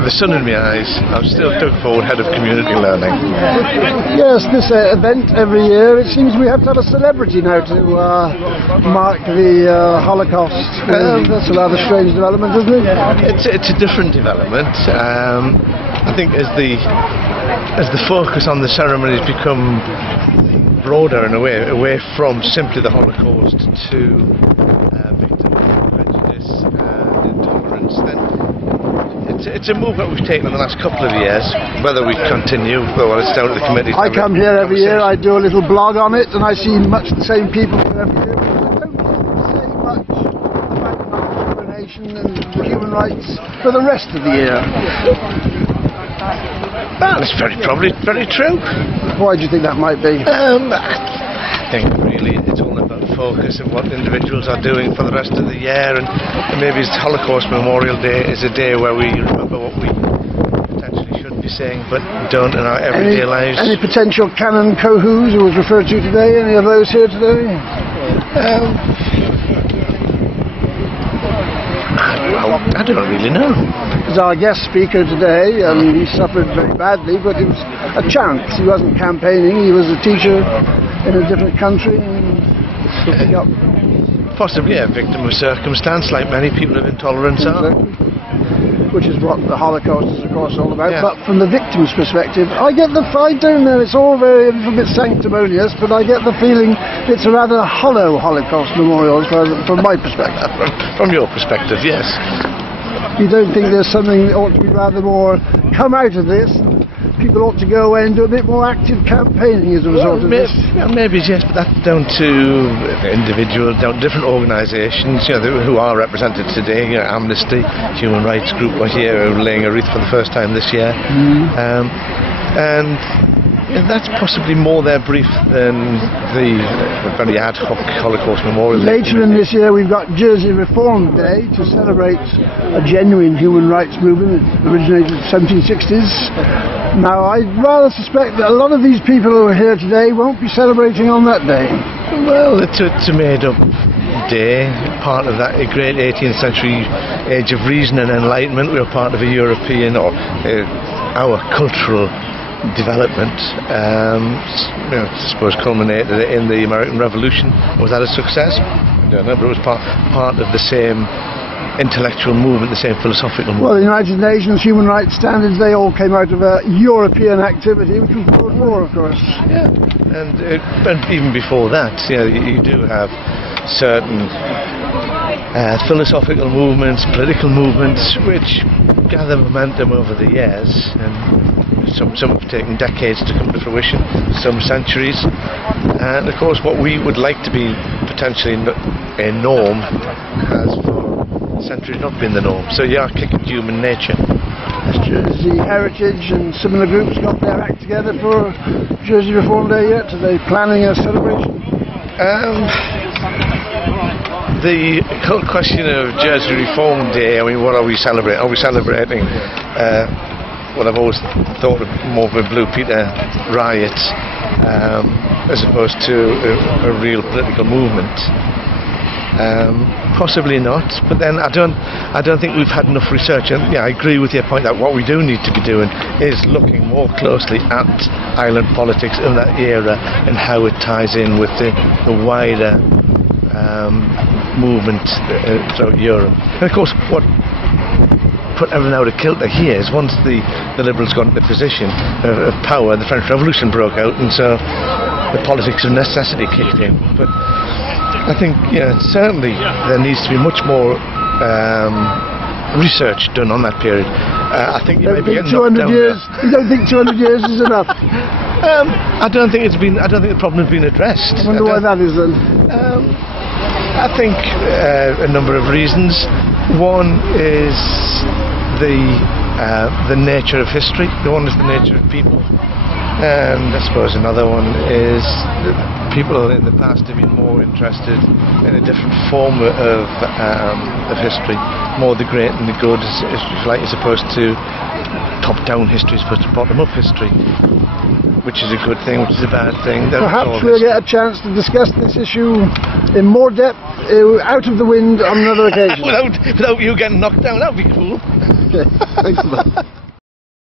with the sun in my eyes. I'm still Doug Ford, Head of Community Learning. Yes, this event every year, it seems we have to have a celebrity now to mark the Holocaust. That's a rather strange development, isn't it? It's a different development. I think as the focus on the ceremonies become broader and away from simply the Holocaust to victims of prejudice and intolerance, then it's a move that we've taken in the last couple of years. Whether we continue, well, it's down to the committee. I come here every year, I do a little blog on it, and I see much the same people every year. I don't say much about non-discrimination and human rights for the rest of the year. Well, it's probably very true. Why do you think that might be? I think really it's all about focus and what individuals are doing for the rest of the year, and maybe Holocaust Memorial Day is a day where we remember what we potentially should be saying but don't in our everyday lives. Any potential canon cohus who was referred to today? Any of those here today? I don't really know. As our guest speaker today, he suffered very badly, but it was a chance. He wasn't campaigning, he was a teacher in a different country and picking up. Possibly a victim of circumstance, like many people of intolerance are. Which is what the Holocaust is, of course, all about. Yeah. But from the victim's perspective, I don't know, it's all very a little bit sanctimonious, but I get the feeling it's a rather hollow Holocaust memorial from my perspective. From your perspective, yes. You don't think there's something that ought to be rather more come out of this? People ought to go away and do a bit more active campaigning as a result of this? Maybe yes, but that's down to individuals, down to different organisations, who are represented today. Amnesty, Human Rights Group are here laying a wreath for the first time this year. And that's possibly more their brief than the very ad hoc Holocaust Memorial. Later in this year we've got Jersey Reform Day to celebrate a genuine human rights movement. It originated in the 1760s. Now I rather suspect that a lot of these people who are here today won't be celebrating on that day. Well, it's a made up day, part of that great 18th century age of reason and enlightenment. We're part of a European, or our cultural development, I suppose culminated in the American Revolution. Was that a success? I don't know, but it was part of the same intellectual movement, the same philosophical movement. Well, the United Nations Human Rights Standards, they all came out of a European activity, which was World War, of course. Yeah, and even before that, you do have certain philosophical movements, political movements, which gather momentum over the years, and some have taken decades to come to fruition, some centuries, and of course what we would like to be potentially a norm has for centuries not been the norm. So you are kicking human nature. Has Jersey Heritage and similar groups got their act together for Jersey Reform Day yet? Are they planning a celebration? The whole question of Jersey Reform Day, what are we celebrating? Are we celebrating what I've always thought of more of a Blue Peter riot as opposed to a real political movement? Possibly not, but then I don't think we've had enough research, and I agree with your point that what we do need to be doing is looking more closely at island politics in that era and how it ties in with the wider movement throughout Europe. And of course what put everything out of kilter here is once the Liberals got into position of power, the French Revolution broke out, and so the politics of necessity kicked in. But I think certainly there needs to be much more research done on that period. I think you may be getting 200 years. You don't think 200 years is enough? I don't think the problem has been addressed. I wonder why that is then. I think a number of reasons. One is the nature of history. One is the nature of people. And I suppose another one is that people in the past have been more interested in a different form of history, more the great and the good, as opposed to top-down history, as opposed to bottom-up history, which is a good thing, which is a bad thing. Perhaps we'll get a chance to discuss this issue in more depth, out of the wind, on another occasion. without you getting knocked down, that would be cool. Okay, thanks a lot.